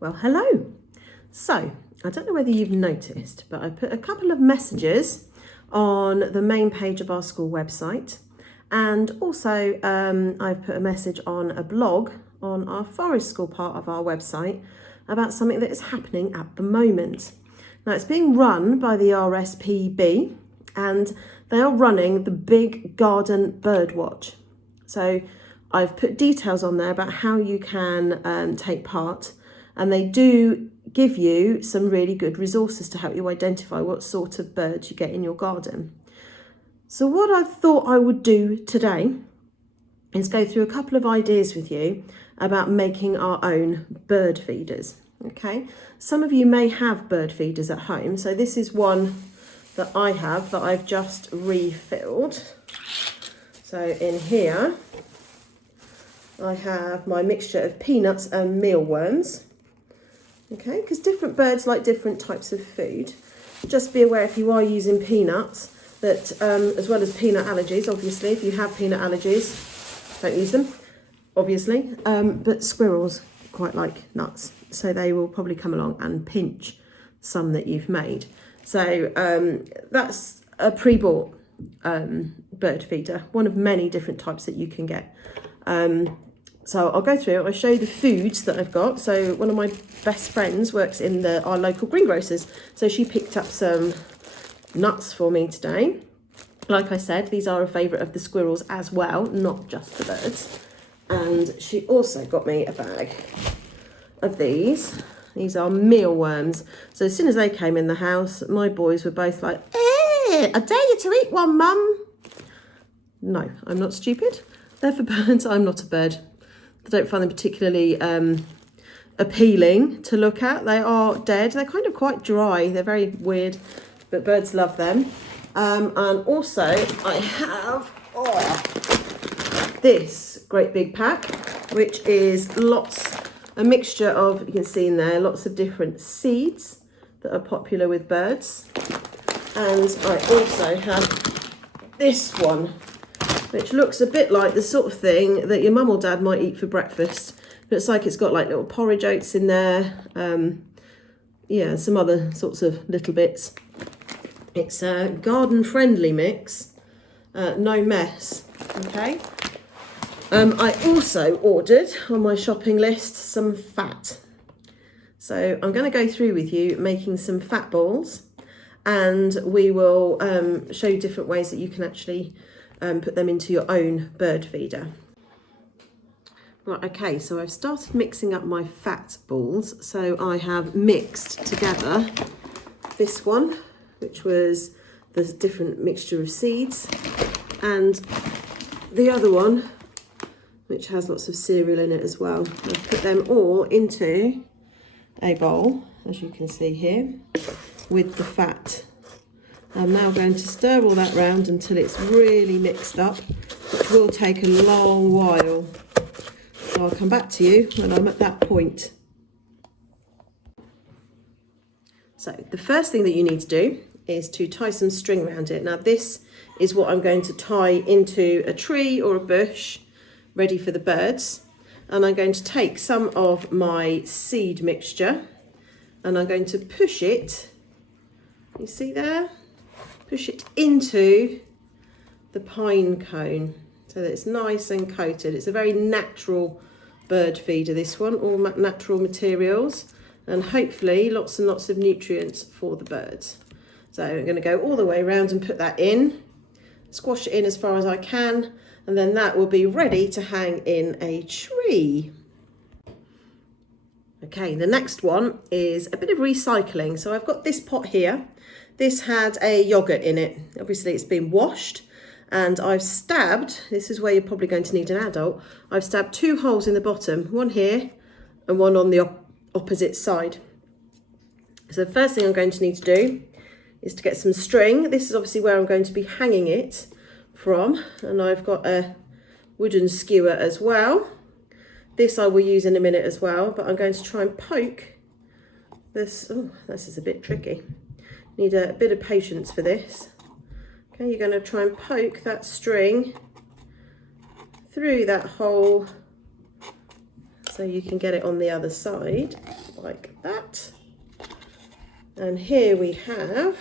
Well, hello. So, I don't know whether you've noticed, but I put a couple of messages on the main page of our school website. And also I've put a message on a blog on our Forest School part of our website about something that is happening at the moment. Now, it's being run by the RSPB and they are running the Big Garden Bird Watch. So I've put details on there about how you can take part, and they do give you some really good resources to help you identify what sort of birds you get in your garden. So what I thought I would do today is go through a couple of ideas with you about making our own bird feeders. Okay, some of you may have bird feeders at home, so this is one that I have that I've just refilled. So in here I have my mixture of peanuts and mealworms. Okay, because different birds like different types of food. Just be aware if you are using peanuts that as well as peanut allergies, obviously, if you have peanut allergies, don't use them, obviously. But squirrels quite like nuts, so they will probably come along and pinch some that you've made. So that's a pre-bought bird feeder, one of many different types that you can get. So I'll go through, I'll show you the foods that I've got. So one of my best friends works in our local greengrocers. So she picked up some nuts for me today. Like I said, these are a favourite of the squirrels as well, not just the birds. And she also got me a bag of these. These are mealworms. So as soon as they came in the house, my boys were both like, I dare you to eat one, Mum. No, I'm not stupid. They're for birds. I'm not a bird. I don't find them particularly appealing to look at. They are dead. They're kind of quite dry. They're very weird, but birds love them. And also I have this great big pack, which is a mixture of, you can see in there, lots of different seeds that are popular with birds. And I also have this one, which looks a bit like the sort of thing that your mum or dad might eat for breakfast. Looks like it's got like little porridge oats in there. Yeah, some other sorts of little bits. It's a garden friendly mix, no mess, okay? I also ordered on my shopping list some fat. So I'm going to go through with you making some fat balls, and we will show you different ways that you can actually put them into your own bird feeder. Right, okay, so I've started mixing up my fat balls. So I have mixed together this one, which was the different mixture of seeds, and the other one, which has lots of cereal in it as well. I've put them all into a bowl, as you can see here, with the fat. I'm now going to stir all that round until it's really mixed up, which will take a long while. So I'll come back to you when I'm at that point. So the first thing that you need to do is to tie some string around it. Now this is what I'm going to tie into a tree or a bush, ready for the birds. And I'm going to take some of my seed mixture and I'm going to push it, you see there? Push it into the pine cone so that it's nice and coated. It's a very natural bird feeder, this one, all natural materials, and hopefully lots and lots of nutrients for the birds. So I'm going to go all the way around and put that in, squash it in as far as I can, and then that will be ready to hang in a tree. Okay, the next one is a bit of recycling. So I've got this pot here. This had a yoghurt in it. Obviously it's been washed, and I've stabbed, this is where you're probably going to need an adult, I've stabbed 2 holes in the bottom, one here and one on the opposite side. So the first thing I'm going to need to do is to get some string. This is obviously where I'm going to be hanging it from, and I've got a wooden skewer as well. This I will use in a minute as well, but I'm going to try and poke this. Oh, this is a bit tricky. Need a bit of patience for this. Okay, you're going to try and poke that string through that hole so you can get it on the other side like that. And here we have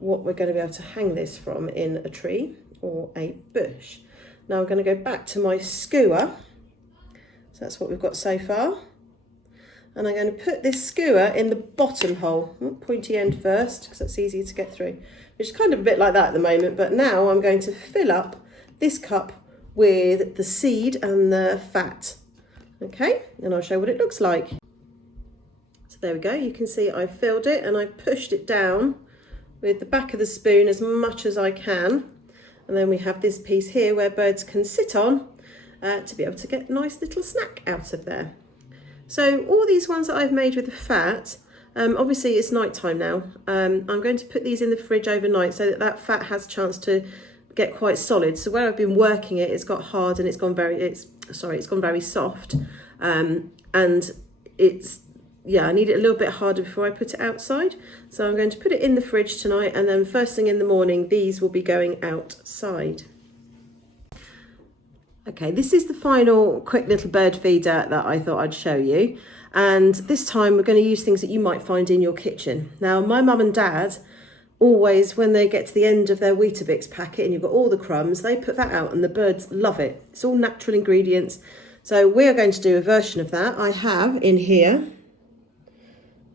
what we're going to be able to hang this from in a tree or a bush. Now I'm going to go back to my skewer. So that's what we've got so far. And I'm going to put this skewer in the bottom hole, pointy end first, because that's easier to get through, which is kind of a bit like that at the moment. But now I'm going to fill up this cup with the seed and the fat. Okay, and I'll show what it looks like. So there we go, you can see I've filled it and I've pushed it down with the back of the spoon as much as I can. And then we have this piece here where birds can sit on to be able to get a nice little snack out of there. So all these ones that I've made with the fat, obviously it's night time now. I'm going to put these in the fridge overnight so that that fat has a chance to get quite solid. So where I've been working it, it's got hard and it's gone very soft. And it's, yeah, I need it a little bit harder before I put it outside. So I'm going to put it in the fridge tonight, and then first thing in the morning, these will be going outside. Okay, this is the final quick little bird feeder that I thought I'd show you. And this time we're going to use things that you might find in your kitchen. Now, my mum and dad always, when they get to the end of their Weetabix packet and you've got all the crumbs, they put that out and the birds love it. It's all natural ingredients. So we are going to do a version of that. I have in here,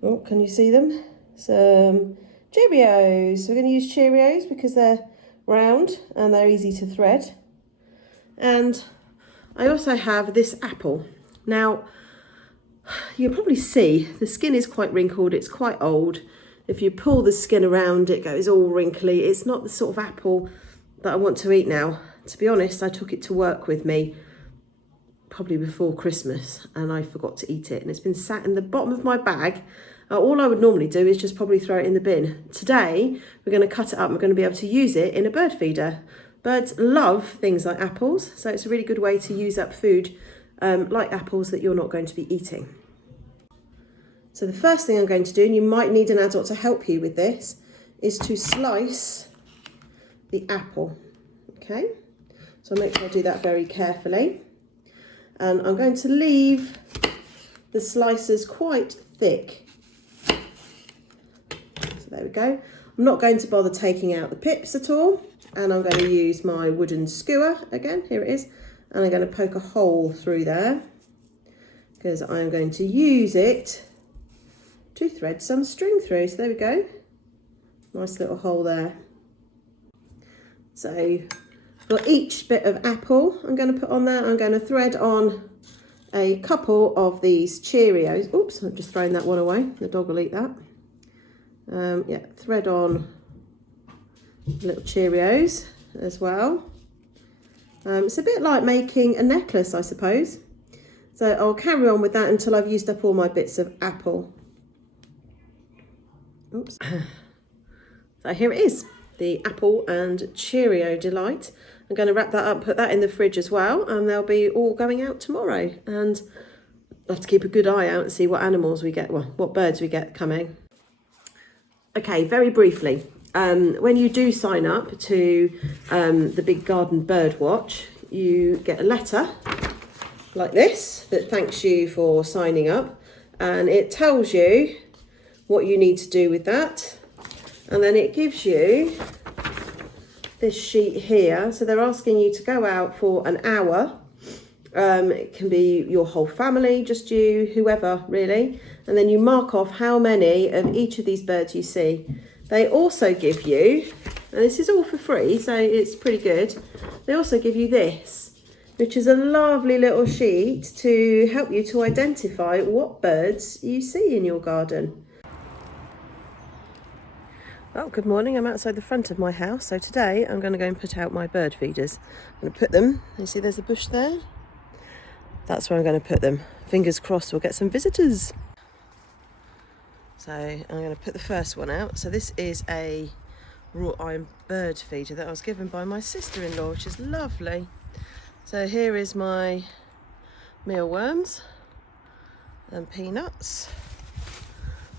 oh, can you see them? Some Cheerios. So we're going to use Cheerios because they're round and they're easy to thread. And I also have this apple. Now, you'll probably see the skin is quite wrinkled, it's quite old. If you pull the skin around, it goes all wrinkly. It's not the sort of apple that I want to eat now. To be honest, I took it to work with me probably before Christmas and I forgot to eat it. And it's been sat in the bottom of my bag. All I would normally do is just probably throw it in the bin. Today, we're going to cut it up and we're going to be able to use it in a bird feeder. Birds love things like apples, so it's a really good way to use up food like apples that you're not going to be eating. So the first thing I'm going to do, and you might need an adult to help you with this, is to slice the apple, okay? So I'll make sure I do that very carefully. And I'm going to leave the slices quite thick. So there we go. I'm not going to bother taking out the pips at all. And I'm going to use my wooden skewer again, here it is, and I'm going to poke a hole through there because I'm going to use it to thread some string through. So there we go, nice little hole there. So for each bit of apple I'm going to put on there, I'm going to thread on a couple of these Cheerios. Oops, I've just thrown that one away, the dog will eat that. Yeah, thread on little Cheerios as well. It's a bit like making a necklace, I suppose. So I'll carry on with that until I've used up all my bits of apple. Oops. So here it is, the apple and Cheerio delight. I'm going to wrap that up, put that in the fridge as well, and they'll be all going out tomorrow. And I'll have to keep a good eye out and see what animals we get, well, what birds we get coming. Okay, very briefly. When you do sign up to the Big Garden Bird Watch, you get a letter like this that thanks you for signing up, and it tells you what you need to do with that, and then it gives you this sheet here. So they're asking you to go out for an hour. It can be your whole family, just you, whoever really, and then you mark off how many of each of these birds you see. They also give you, and this is all for free, so it's pretty good, they also give you this, which is a lovely little sheet to help you to identify what birds you see in your garden. Well, good morning, I'm outside the front of my house, so today I'm going to go and put out my bird feeders. I'm going to put them, you see there's a bush there? That's where I'm going to put them. Fingers crossed we'll get some visitors. So I'm going to put the first one out. So this is a wrought iron bird feeder that I was given by my sister-in-law, which is lovely. So here is my mealworms and peanuts.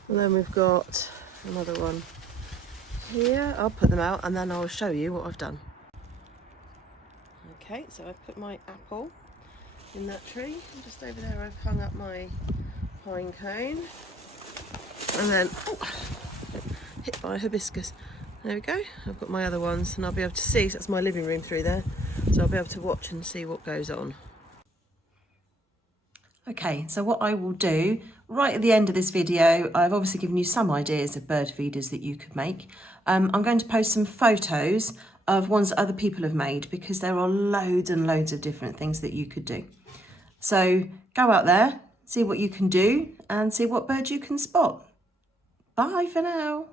And then we've got another one here. I'll put them out and then I'll show you what I've done. Okay, so I've put my apple in that tree. And just over there I've hung up my pine cone. And then, oh, hit by a hibiscus. There we go. I've got my other ones and I'll be able to see, so that's my living room through there. So I'll be able to watch and see what goes on. Okay, so what I will do, right at the end of this video, I've obviously given you some ideas of bird feeders that you could make. I'm going to post some photos of ones that other people have made because there are loads and loads of different things that you could do. So go out there, see what you can do and see what birds you can spot. Bye for now.